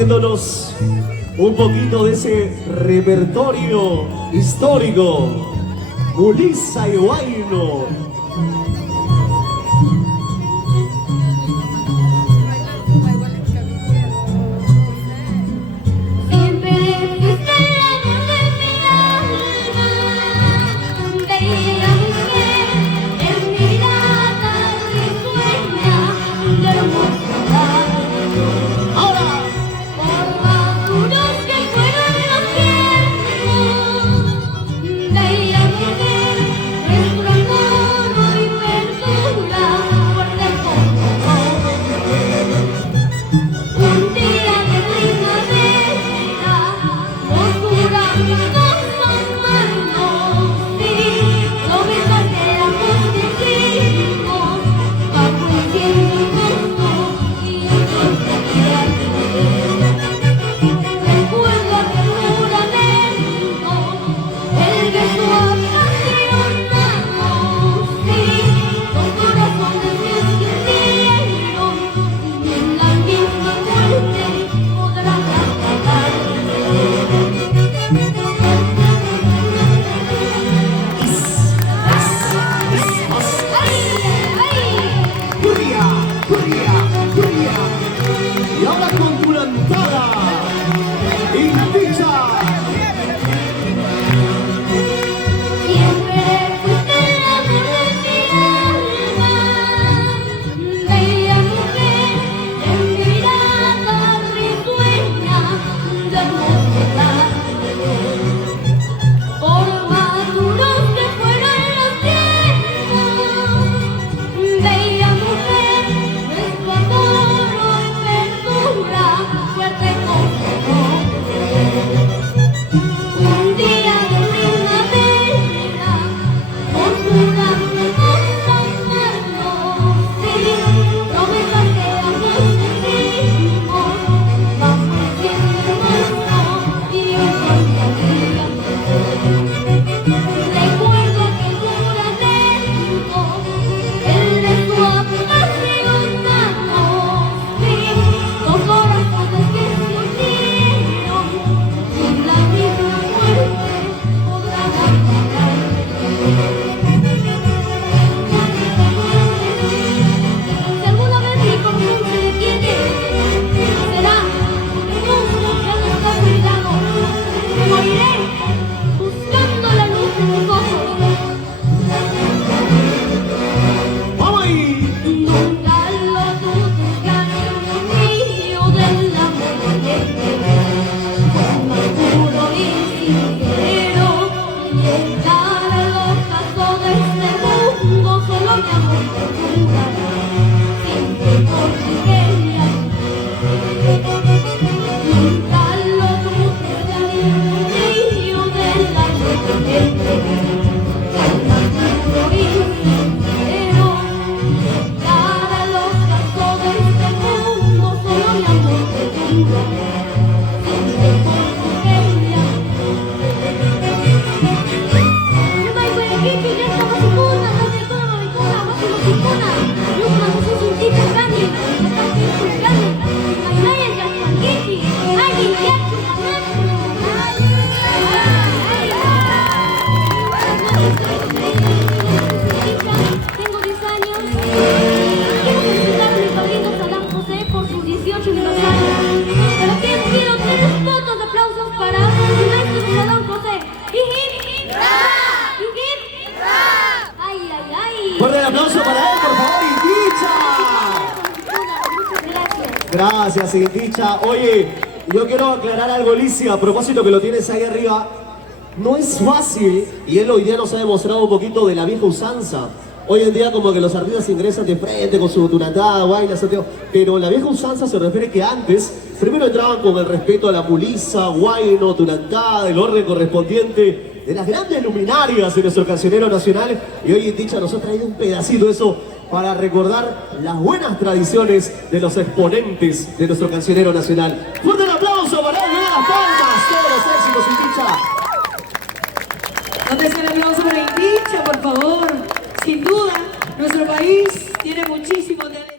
trayéndonos un poquito de ese repertorio histórico, Mulisa y Huayno. Y ahora con Tulantada, Inticha. Siempre fuiste el amor de mi alma, bella mujer, en mirada risueña de hermosura. Por más duros que fueran los tiempos, bella mujer, nuestro amor hoy perdura, fuerte como un día de primavera, con una hermosa mano, sí, promesas que ambos cumplimos, vamos siendo hermosos y hoy con mi amiga. Recuerdo aquel juramento, el de tu apasionado, sí, dos corazones que se unieron, y la misma muerte podrá apagar. Si alguna vez mi corazón se detiene, será porque nunca ya no está a mi lado. Moriré buscando la luz de tus ojos. ¡Vamos ahí! Nunca lo dudes, cariño mío, del amor valiente, más puro y sincero. Llegar al ocaso de este mundo, solo mi amor te jurará, siempre por ti quería. Nunca lo dudes, cariño mío, del amor valiente, más puro y sincero. Llegar al ocaso de este mundo, solo mi amor te jurará, siempre por ti quería. Tengo 10 años. Quiero felicitar a mi padrino Saddam José por su 18 aniversario. Pero quiero 3 fotos de aplausos para el maestro Saddam José. Ay, ay, ay. Fuerte el aplauso para él, por favor, Inticha. Muchas gracias. Gracias, Inticha. Oye, yo quiero aclarar algo, Licia, a propósito que lo tienes ahí arriba. No es fácil, y él hoy día nos ha demostrado un poquito de la vieja usanza. Hoy en día como que los artistas ingresan de frente con su Tulantada, Huayno, pero la vieja usanza se refiere que antes primero entraban con el respeto a la Mulisa, Huayno, Tulantada, el orden correspondiente de las grandes luminarias de nuestro cancionero nacional. Y hoy Inticha nos ha traído un pedacito de eso para recordar las buenas tradiciones de los exponentes de nuestro cancionero nacional. ¡Fuerte el aplauso para él! ¡Venga las palmas! ¡Todos los éxitos, Inticha! ¿Dónde está el aplauso para Inticha, por favor? Sin duda, nuestro país tiene muchísimo talento.